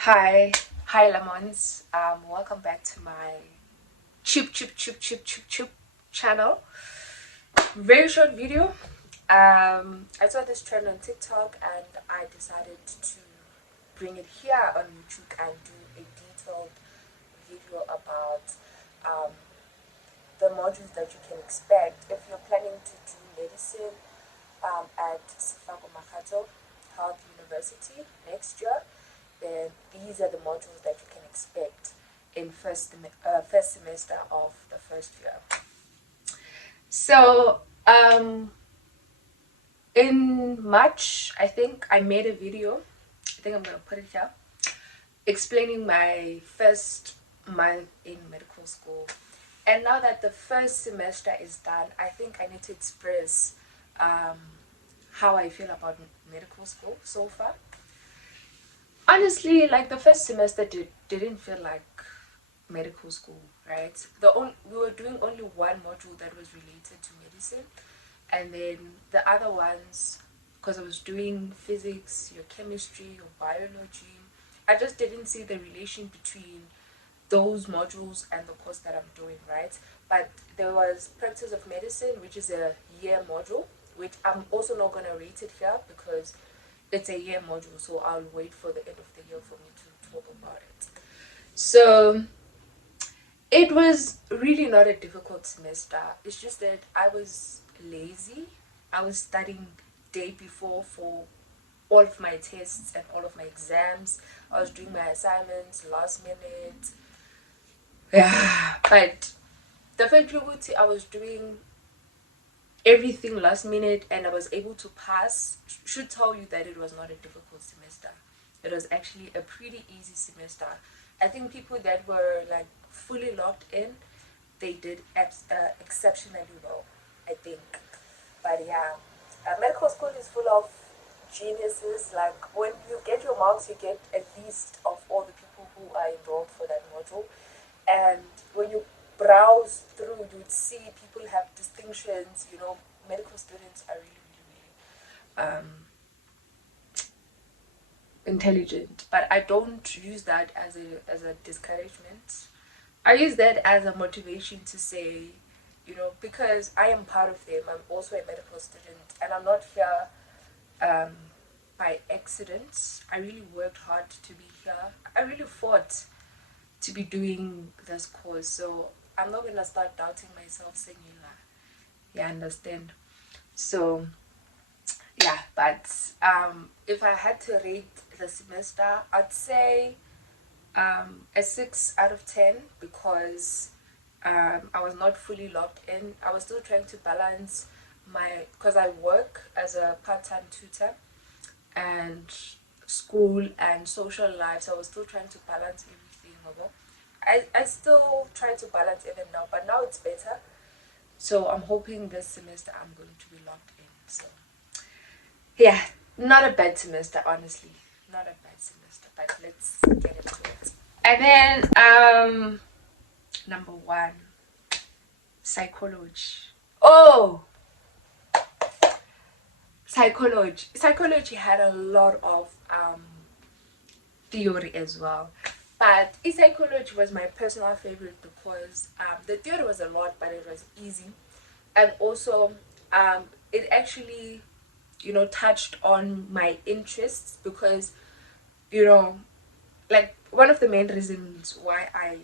Hi Lemons. Welcome back to my chip channel. Very short video. I saw this trend on TikTok and I decided to bring it here on YouTube and do a detailed video about um, the modules that you can expect if you're planning to do medicine at Sefako Makato Health University next year. Then these are the modules that you can expect in first semester of the first year. So in March, I think I made a video. I think I'm gonna put it here, explaining my first month in medical school. And now that the first semester is done, I think I need to express how I feel about medical school so far. Honestly, like the first semester didn't feel like medical school, right? We were doing only one module that was related to medicine, and then the other ones, because I was doing physics, your chemistry, your biology, I just didn't see the relation between those modules and the course that I'm doing, right? But there was practice of medicine, which is a year module, which I'm also not gonna rate it here because it's a year module, so I'll wait for the end of the year for me to talk about it. So it was really not a difficult semester. It's just that I was lazy. I was studying day before for all of my tests and all of my exams. I was doing my assignments last minute. Yeah, but definitely I was doing everything last minute and I was able to pass. Should tell you that it was not a difficult semester. It was actually a pretty easy semester. I think people that were like fully locked in, they did exceptionally well, I think. But yeah, medical school is full of geniuses. Like when you get your marks, you get a list of all the people who are enrolled for that module. And when you browse through, you'd see people have distinctions. Medical students are really, really, really intelligent. But I don't use that as a discouragement. I use that as a motivation to say, because I am part of them. I'm also a medical student, and I'm not here um, by accident. I really worked hard to be here. I really fought to be doing this course, so I'm not gonna start doubting myself saying, yeah, understand. So yeah, but if I had to rate the semester, I'd say a 6 out of 10 because I was not fully locked in. I was still trying to balance because I work as a part-time tutor and school and social life, so I was still trying to balance everything. I still try to balance even now, but now it's better. So I'm hoping this semester I'm going to be locked in. So yeah, not a bad semester, honestly. Not a bad semester, but let's get into it. And then number one, psychology. Oh, psychology. Psychology had a lot of theory as well. But psychology was my personal favorite because the theory was a lot, but it was easy. And also, it actually, touched on my interests because, you know, like one of the main reasons why I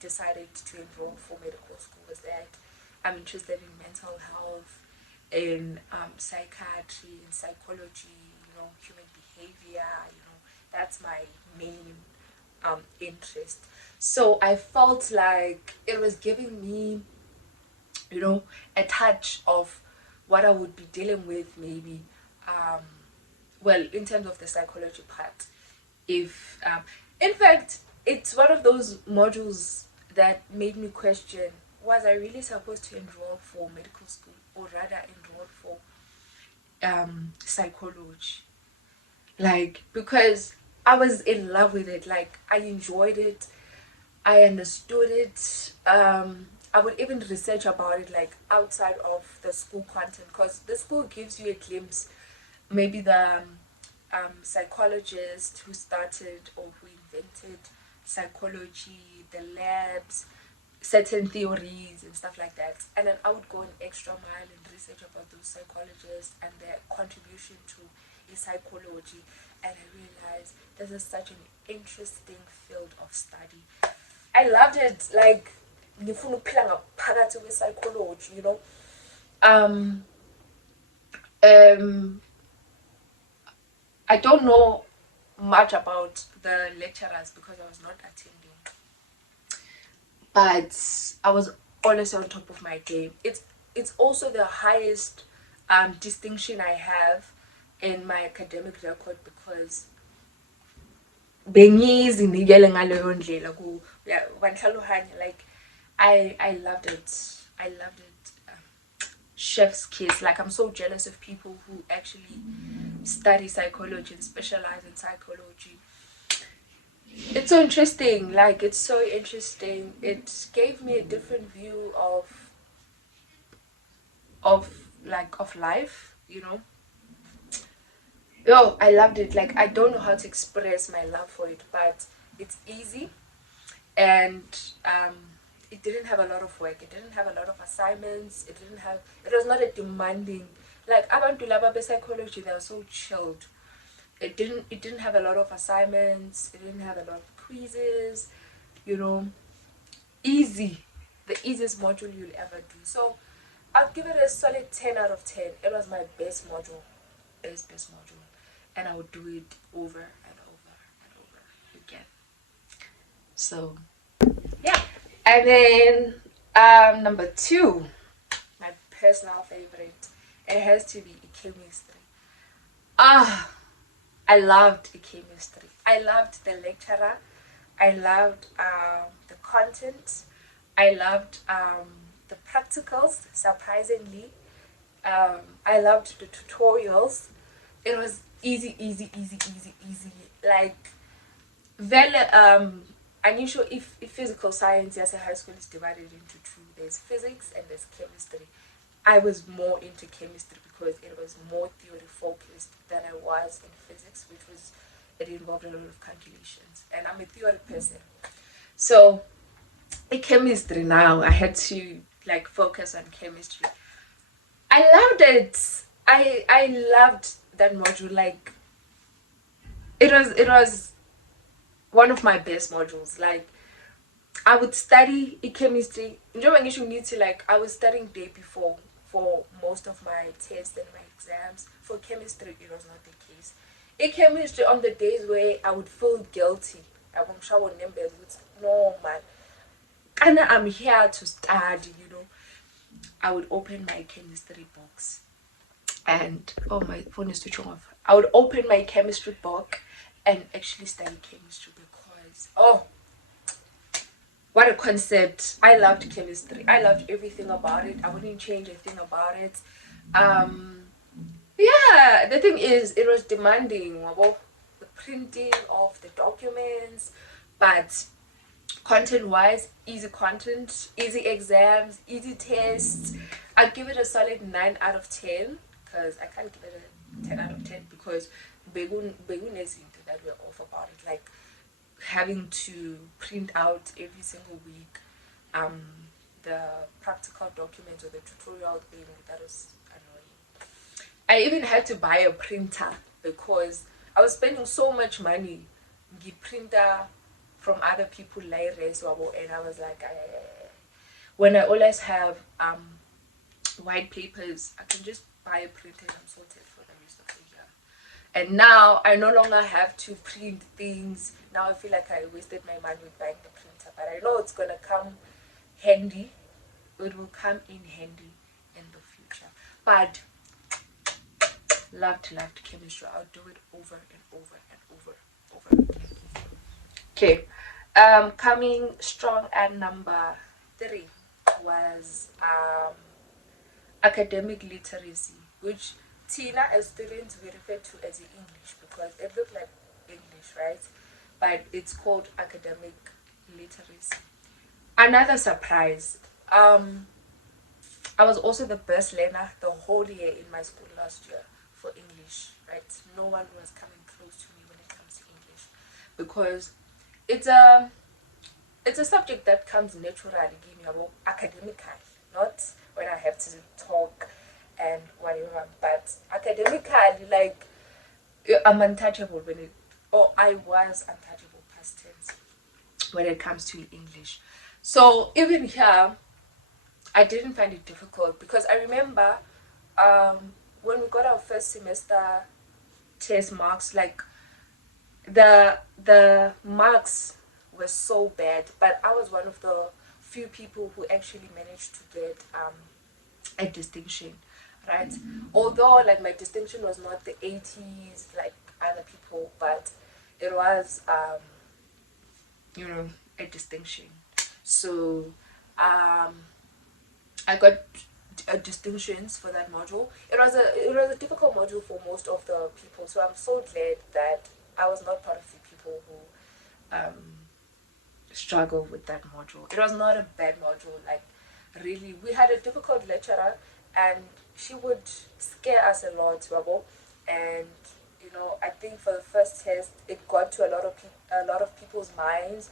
decided to enroll for medical school was that I'm interested in mental health, in psychiatry, in psychology, human behavior, that's my main interest. So I felt like it was giving me, a touch of what I would be dealing with maybe, well, in terms of the psychology part. If, in fact, it's one of those modules that made me question, was I really supposed to enroll for medical school or rather enroll for psychology? Like, because I was in love with it, like I enjoyed it, I understood it. I would even research about it like outside of the school content because the school gives you a glimpse, maybe the psychologists who started or who invented psychology, the labs, certain theories and stuff like that. And then I would go an extra mile and research about those psychologists and their contribution to psychology. And I realized this is such an interesting field of study. I loved it. Like, ngifuna ukuphila ngaphakathi kwe-psychology, you know. Um, um, I don't know much about the lecturers because I was not attending, but I was always on top of my game. It's also the highest distinction I have in my academic record because bengizinikele ngaleyo ndlela kwanhlaluhanya. Like I loved it. I loved it. Chef's kiss. Like, I'm so jealous of people who actually study psychology and specialize in psychology. It's so interesting. Like, it's so interesting. It gave me a different view of life, you know. Yo, I loved it. Like, I don't know how to express my love for it, but it's easy, and it didn't have a lot of work. It didn't have a lot of assignments. It was not a demanding, like abantu laba psychology, they were so chilled. It didn't have a lot of assignments. It didn't have a lot of quizzes, you know. Easy. The easiest module you'll ever do. So I'll give it a solid 10 out of 10. It was my best module. Best module. And I would do it over and over and over again. So yeah. And then number 2, my personal favorite, it has to be chemistry. I loved chemistry. I loved the lecturer. I loved the content. I loved the practicals, surprisingly. I loved the tutorials. It was easy. Like, very unusual. If physical science as a high school is divided into 2, there's physics and there's chemistry. I was more into chemistry because it was more theory focused than I was in physics, it involved a lot of calculations, and I'm a theory person. So in chemistry now, I had to like focus on chemistry. I loved it. I loved that module. Like, it was one of my best modules. Like, I would study chemistry. You know, when you need to, like, I was studying day before for most of my tests and my exams. For chemistry, it was not the case. In chemistry, on the days where I would feel guilty, I won't shower numbers. No, man. And I'm here to study, you know. I would open my chemistry box and my phone is switching off. I would open my chemistry book and actually study chemistry because what a concept. I loved chemistry. I loved everything about it. I wouldn't change a thing about it. Yeah, the thing is, it was demanding about the printing of the documents, but content wise, easy content, easy exams, easy tests. I'd give it a solid 9 out of 10 because I can't give it a 10 out of 10 because begun that we're off about it, like having to print out every single week the practical documents or the tutorial thing. That was annoying. I even had to buy a printer because I was spending so much money the printer from other people like and I was like, when I always have white papers, I can just buy a printer and I'm sorted for the rest of the year. And now I no longer have to print things. Now I feel like I wasted my money with buying the printer, but I know it's gonna come handy. It will come in handy in the future. But loved chemistry. I'll do it over and over and over again. Okay, coming strong at number 3 was academic literacy, which Tina as students we refer to as English because it looked like English, right? But it's called academic literacy. Another surprise. I was also the best learner the whole year in my school last year for English, right? No one was coming close to me when it comes to English, because it's a subject that comes naturally, give me about academically, not when I have to talk and whatever, but academically, like I'm untouchable when it, or I was untouchable past tense when it comes to English. So even here, I didn't find it difficult because I remember when we got our first semester test marks, like the marks were so bad, but I was one of the few people who actually managed to get a distinction, right? Although like my distinction was not the 80s like other people, but it was a distinction. So um I got distinctions for that module. It was a difficult module for most of the people, so I'm so glad that I was not part of the people who struggle with that module. It was not a bad module. Like really, we had a difficult lecturer, and she would scare us a lot, Wabo. And I think for the first test, it got to a lot of people's minds.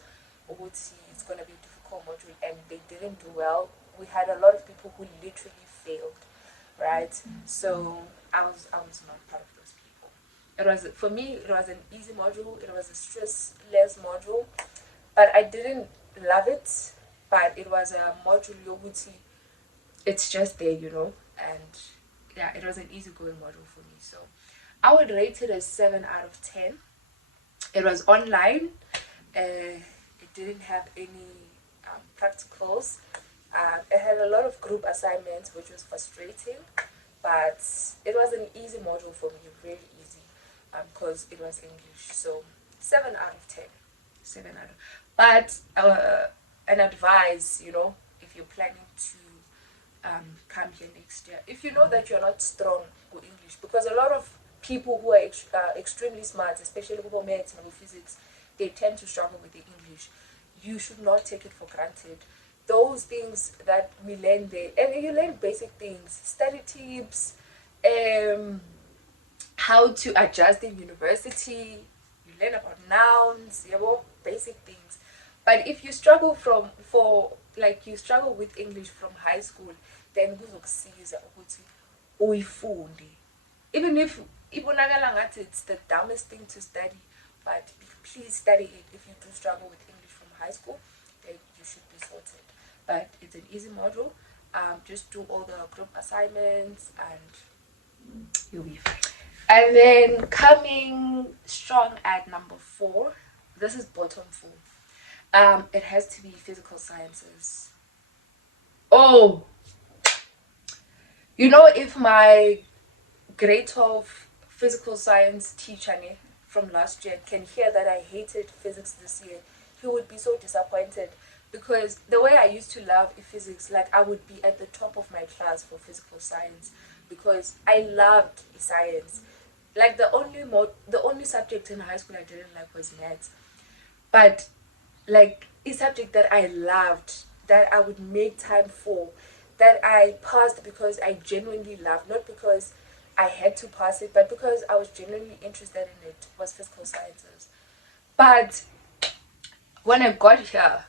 Would see it's gonna be a difficult module, and they didn't do well. We had a lot of people who literally failed, right? So I was not part of those people. It was, for me, it was an easy module. It was a stressless module, but I didn't love it. But it was a module yoguti. It's just there, and yeah, it was an easygoing module for me. So I would rate it as 7 out of 10. It was online. It didn't have any practicals. It had a lot of group assignments, which was frustrating, but it was an easy module for me, very easy, because it was English. So 7 out of 10, 7 out of. But an advice, if you're planning to come here next year, if you know that you're not strong with English, because a lot of people who are extremely smart, especially people maths and physics, they tend to struggle with the English. You should not take it for granted. Those things that we learn there, and you learn basic things, study tips, how to adjust in university. You learn about nouns, basic things. But if you struggle you struggle with English from high school, then kuzokusiza ukuthi uyifunde. Even if ibonakala ngathi it's the dumbest thing to study, but please study it. If you do struggle with English from high school, then you should be sorted. But it's an easy module. Just do all the group assignments and you'll be fine. And then coming strong at number 4, this is bottom 4. It has to be physical sciences. Oh, if my grade 12 physical science teacher from last year can hear that I hated physics this year, he would be so disappointed, because the way I used to love physics, like I would be at the top of my class for physical science because I loved science. Like the only subject in high school I didn't like was maths, but like a subject that I loved, that I would make time for, that I passed because I genuinely loved, not because I had to pass it, but because I was genuinely interested in it, was physical sciences. But when I got here,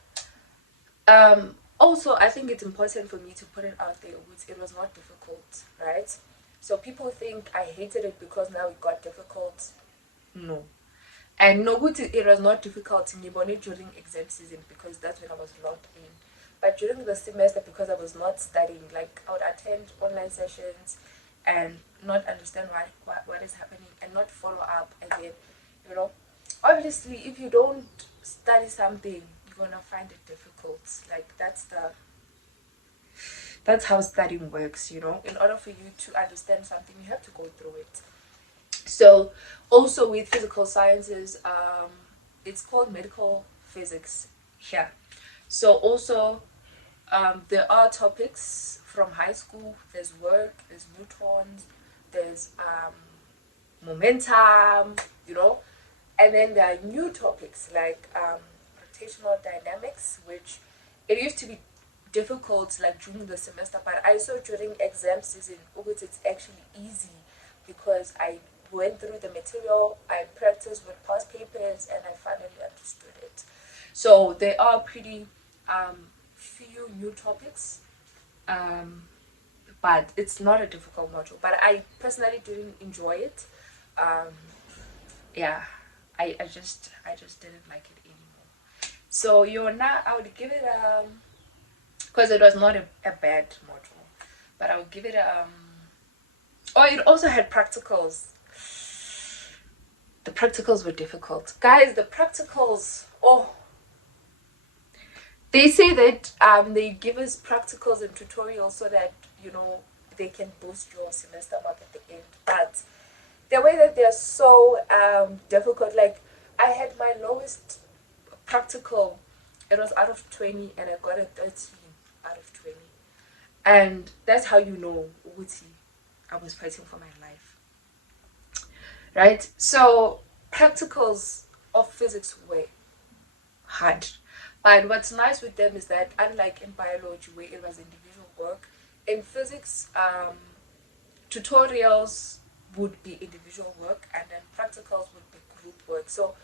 also I think it's important for me to put it out there, which it was not difficult, right? So people think I hated it because now it got difficult. No. And no, it was not difficult during exam season because that's when I was logged in. But during the semester, because I was not studying, like I would attend online sessions and not understand what is happening and not follow up. And then, obviously, if you don't study something, you're gonna find it difficult. Like that's how studying works. In order for you to understand something, you have to go through it. So also with physical sciences, it's called medical physics here. So also there are topics from high school. There's work, there's newtons, there's momentum, and then there are new topics like rotational dynamics, which it used to be difficult like during the semester, but I saw during exam season it's actually easy because I went through the material, I practiced with past papers, and I finally understood it. So there are pretty few new topics, um, but it's not a difficult module. But I personally didn't enjoy it. Um, yeah, I just didn't like it anymore. So you're now I would give it because it was not a bad module, but I would give it oh, it also had practicals. The practicals were difficult, guys. The practicals, oh, they say that they give us practicals and tutorials so that they can boost your semester mark at the end. But the way that they're so difficult, like I had my lowest practical, it was out of 20, and I got a 13 out of 20. And that's how you know, Uti, I was fighting for my life. Right? So practicals of physics were hard. But what's nice with them is that unlike in biology where it was individual work, in physics, tutorials would be individual work and then practicals would be group work. So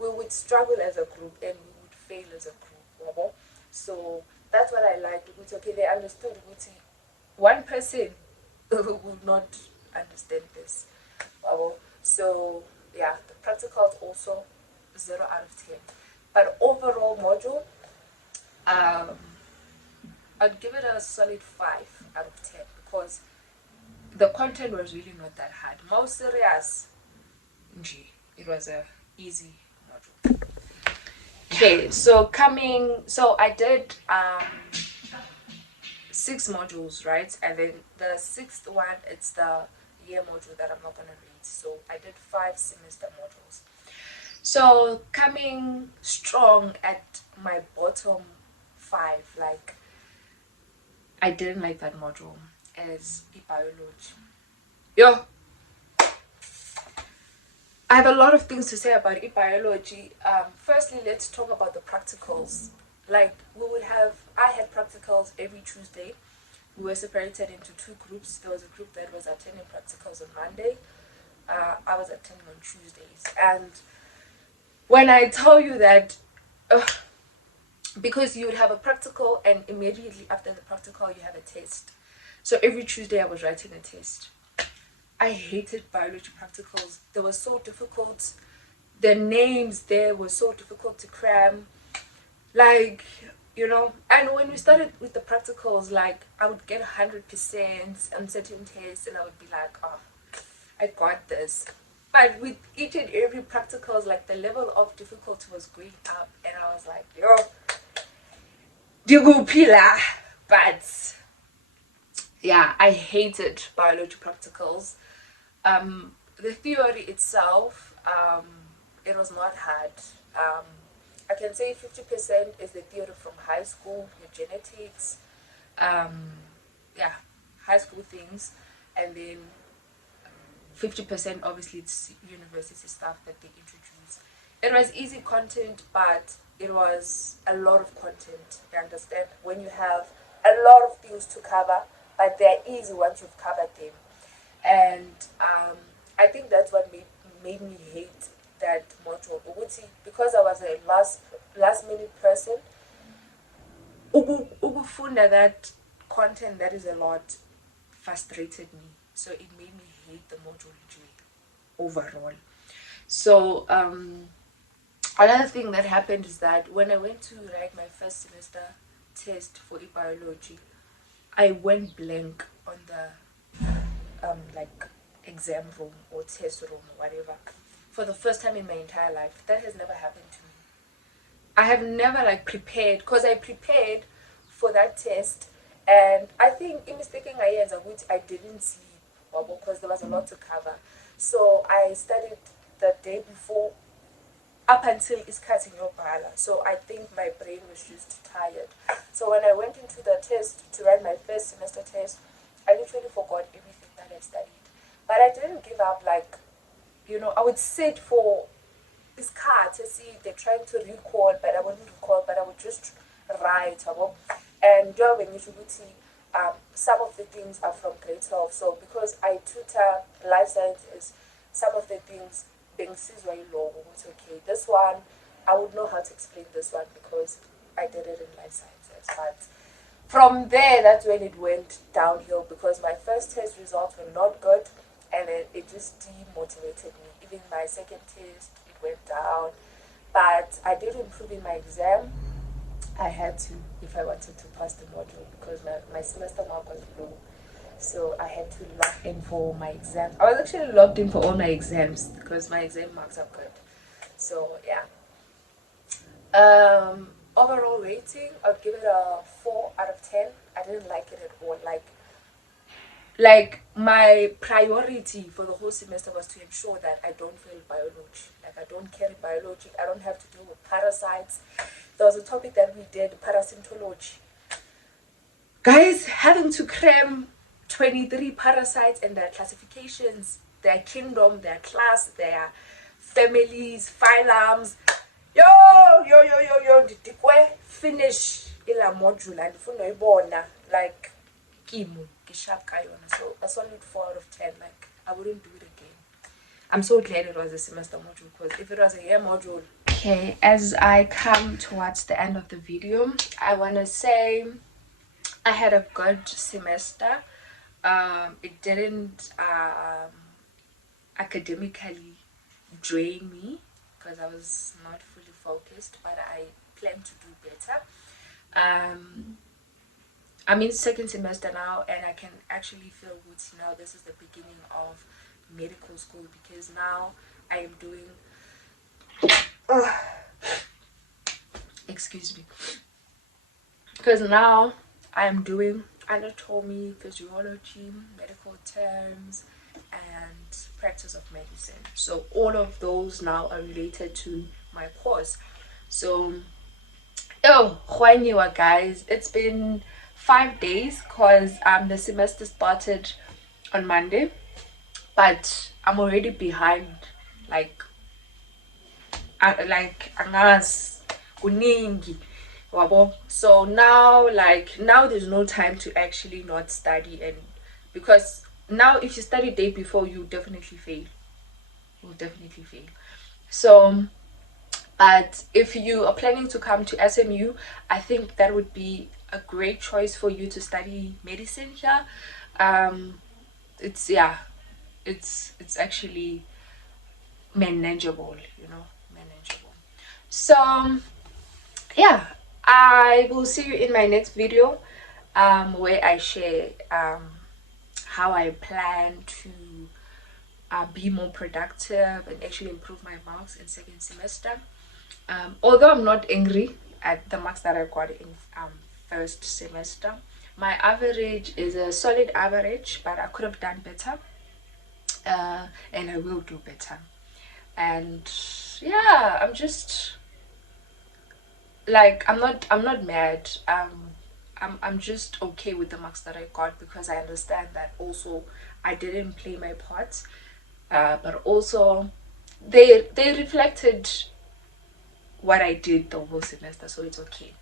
we would struggle as a group and we would fail as a group. So that's what I liked. Okay, they understood one person would not understand this. So yeah, the practicals also 0 out of 10. But overall module, I'd give it a solid 5 out of 10 because the content was really not that hard. More serious, it was a easy module. Okay, so I did 6 modules, right? And then the 6th one, it's the year module that I'm not gonna read. So I did 5 semester modules. So coming strong at my bottom 5, like I didn't like that module as biology. Yo, I have a lot of things to say about biology. Firstly, let's talk about the practicals. Like I had practicals every Tuesday. We were separated into 2 groups. There was a group that was attending practicals on Monday. I was attending on Tuesdays. And when I tell you that, because you would have a practical and immediately after the practical you have a test. So every Tuesday I was writing a test. I hated biology practicals. They were so difficult. The names there were so difficult to cram. Like, and when we started with the practicals, like I would get 100% on certain tests and I would be like, oh, I got this. But with each and every practicals, like the level of difficulty was going up and I was like, yo, Digupila. But yeah, I hated biology practicals. The theory itself, it was not hard. I can say 50% is the theory from high school, your genetics, high school things, and then 50% obviously it's university stuff that they introduce. It was easy content, but it was a lot of content. You understand? When you have a lot of things to cover, but they're easy once you've covered them. And I think that's what made me hate that module. Because I was a last minute person, ukufunda that content that is a lot frustrated me. So it made me hate the module overall. So another thing that happened is that when I went to write my first semester test for biology, I went blank on the like exam room or test room or whatever for the first time in my entire life. That has never happened to me. I have never prepared, because I prepared for that test, and I think in mistaking I didn't sleep because there was a lot to cover. So I studied the day before up until it's cutting your bala. So I think my brain was just tired. So when I went into the test to write my first semester test, I literally forgot everything that I studied. But I didn't give up. I would sit for this car to see they're trying to recall, but I wouldn't recall, but I would just write. And when you see, some of the things are from grade 12. So because I tutor life sciences, some of the things being sizwa low, it's okay. This one, I would know how to explain this one because I did it in life sciences. But from there, that's when it went downhill because my first test results were not good, and then it just demotivated me. Even my second test, it went down. But I did improve in my exam. I had to if I wanted to pass the module because my semester mark was low. So I had to log in for my exam. I was actually logged in for all my exams because my exam marks are good. So yeah. Overall rating, I'd give it a 4 out of 10. I didn't like it at all. Like my priority for the whole semester was to ensure that I don't fail biology. Like I don't carry biology. I don't have to deal with parasites. There was a topic that we did, parasitology. Guys, having to cram 23 parasites and their classifications, their kingdom, their class, their families, phylums. Did finish ila module and funa like kimu kishap kayona. So that's only 4 out of 10. Like I wouldn't do it again. I'm so glad it was a semester module because if it was a year module. Okay, as I come towards the end of the video, I wanna say I had a good semester. It didn't academically drain me because I was not fully focused, but I plan to do better. I'm in second semester now, and I can actually feel good now. This is the beginning of medical school because now I am doing excuse me, because now I am doing anatomy, physiology, medical terms, and practice of medicine. So all of those now are related to my course. So guys, it's been 5 days because the semester started on Monday, but I'm already behind. Angas kuningi. So now there's no time to actually not study, and because now if you study day before, you definitely fail. So but if you are planning to come to SMU, I think that would be a great choice for you to study medicine here. It's actually manageable. So yeah, I will see you in my next video where I share how I plan to be more productive and actually improve my marks in second semester. Although I'm not angry at the marks that I got in first semester, my average is a solid average, but I could have done better, and I will do better. And yeah, I'm just I'm not mad. I'm just okay with the marks that I got because I understand that also I didn't play my part, but also they reflected what I did the whole semester, so it's okay.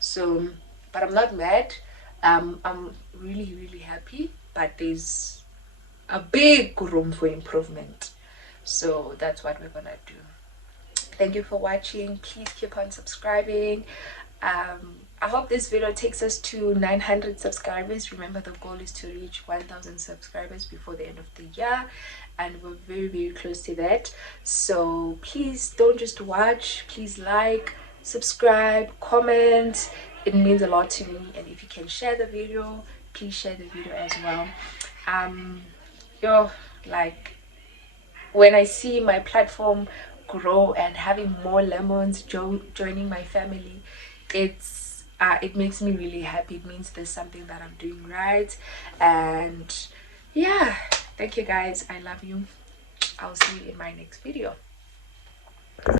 So but I'm not mad. I'm really happy, but there's a big room for improvement. So that's what we're gonna do. Thank you for watching. Please keep on subscribing. I hope this video takes us to 900 subscribers. Remember, the goal is to reach 1000 subscribers before the end of the year, and we're very close to that. So please don't just watch, please like, subscribe, comment. It means a lot to me, and if you can share the video, please share the video as well. When I see my platform grow and having more lemons joining my family, it makes me really happy. It means there's something that I'm doing right. And yeah, thank you guys. I love you. I'll see you in my next video.